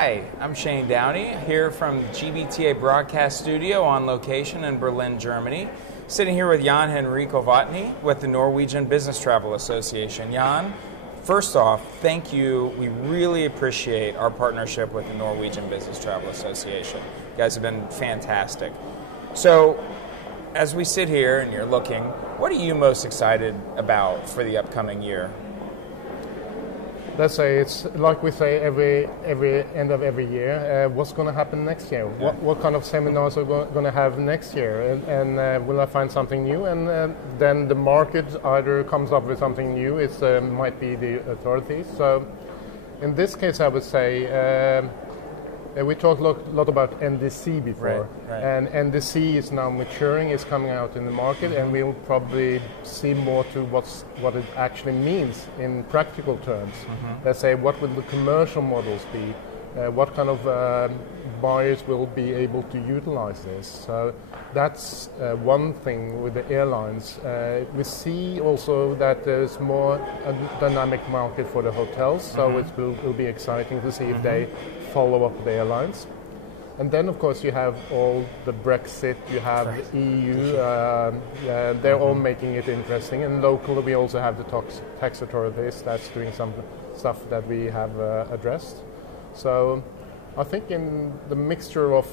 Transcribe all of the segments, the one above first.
Hi, I'm Shane Downey, here from GBTA Broadcast Studio on location in Berlin, Germany. Sitting here with Henrik Ulvatne with the Norwegian Business Travel Association. Jan, first off, thank you. We really appreciate our partnership with the Norwegian Business Travel Association. You guys have been fantastic. So, as we sit here and you're looking, what are you most excited about for the upcoming year? Let's say it's like we say every end of every year. What's going to happen next year? Yeah. What kind of seminars are going to have next year? And will I find something new? And then the market either comes up with something new. It might be the authorities. So in this case, I would say we talked a lot about NDC before, right. And NDC is now maturing, is coming out in the market, and we'll probably see more to what it actually means in practical terms. Let's say, what will the commercial models be? What kind of buyers will be able to utilize this? So that's one thing with the airlines. We see also that there's more a dynamic market for the hotels, so it will be exciting to see if they follow up the airlines. And then, of course, you have all the Brexit, you have the EU, they're all making it interesting. And locally, we also have the tax authorities that's doing some stuff that we have addressed. So I think in the mixture of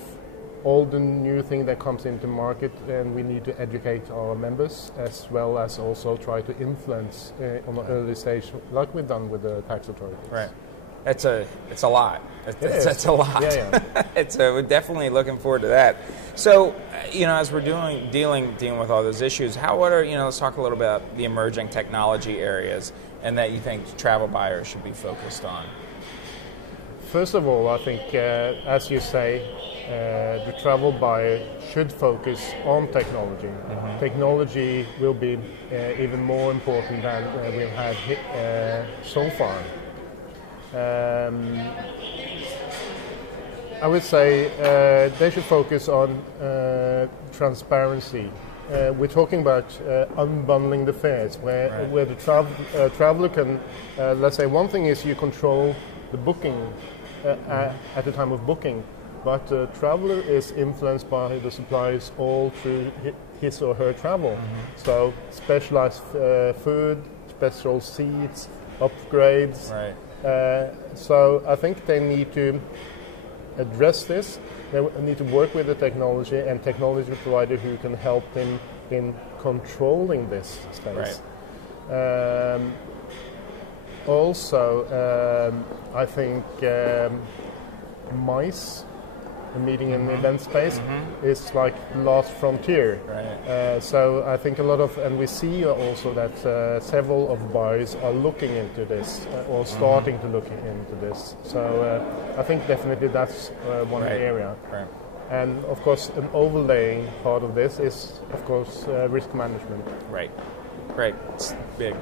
all the new thing that comes into market, and we need to educate our members as well as also try to influence on an early stage, like we've done with the tax authorities. Right. It's a lot. It's a lot. Yeah. We're definitely looking forward to that. So, as we're dealing with all those issues, let's talk a little bit about the emerging technology areas and that you think travel buyers should be focused on. First of all, I think, as you say, the travel buyer should focus on technology. Technology will be even more important than we've had so far. I would say they should focus on transparency. We're talking about unbundling the fares, where the traveler can, let's say, one thing is you control the booking at the time of booking, but the traveler is influenced by the suppliers all through his or her travel. So specialized food, special seats, upgrades. Right. So I think they need to address this. They need to work with the technology and technology provider who can help them in controlling this space. Right. Also, I think MICE, the meeting and event space, is like last frontier. Right. So I think a lot of, and we see also that several of buyers are looking into this or starting to look into this. So I think definitely that's one area. Right. And of course, an overlaying part of this is, of course, risk management. Right. It's big.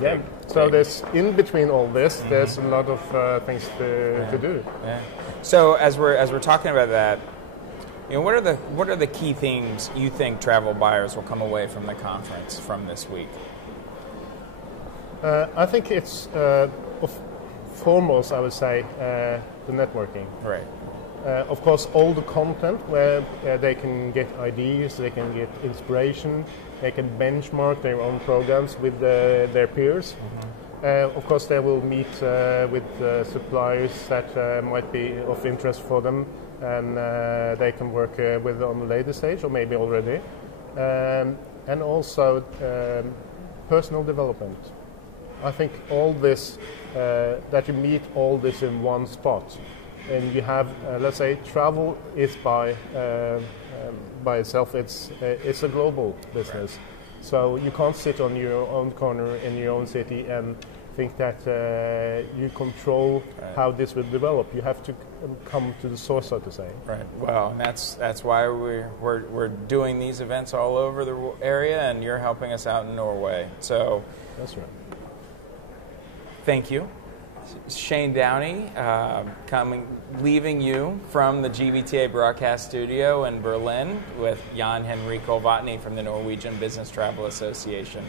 Yeah. Big. So there's in between all this, there's a lot of things to do. Yeah. So as we're talking about that, what are the key things you think travel buyers will come away from the conference from this week? I think it's foremost, I would say, the networking. Right. Of course, all the content where they can get ideas, they can get inspiration, they can benchmark their own programs with their peers. Of course, they will meet with suppliers that might be of interest for them, and they can work with on the later stage or maybe already. And also personal development. I think all this, that you meet all this in one spot. And you have, let's say, travel is by itself. It's a global business, so you can't sit on your own corner in your own city and think that you control how this will develop. You have to come to the source, so to say. Right. Well, and that's why we're doing these events all over the area, and you're helping us out in Norway. So that's right. Thank you. Shane Downey, leaving you from the GBTA broadcast studio in Berlin with Henrik Ulvatne from the Norwegian Business Travel Association.